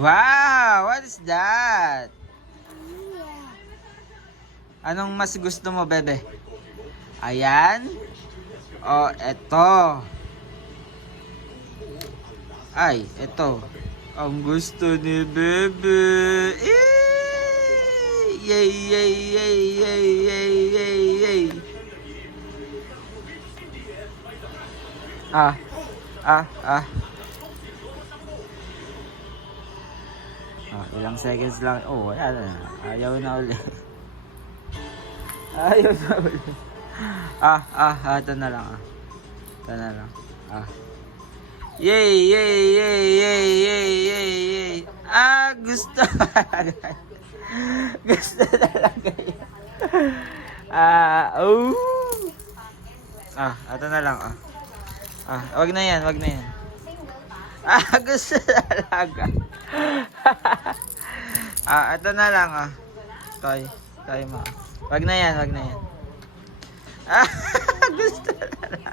Wow! What is that? Anong mas gusto mo, bebe? Ayan? O, eto. Ay, eto. Ang gusto ni bebe. Yay, yay, yay, yay, yay, yay, yay. Ah, ah, ah. Ilang seconds lang. Oh, wala na. Ayaw na ulit. Ayaw na ulit. Ito na lang. Ito na lang. Yay, yay, yay, yay, yay, yay, yay. Gusto. Gusto talaga yun. Oh. Ito na lang. Wag na yan, wag na yan. Gusto talaga. Ito na lang. Toy mo. Wag na yan, wag na yan. Gusto talaga.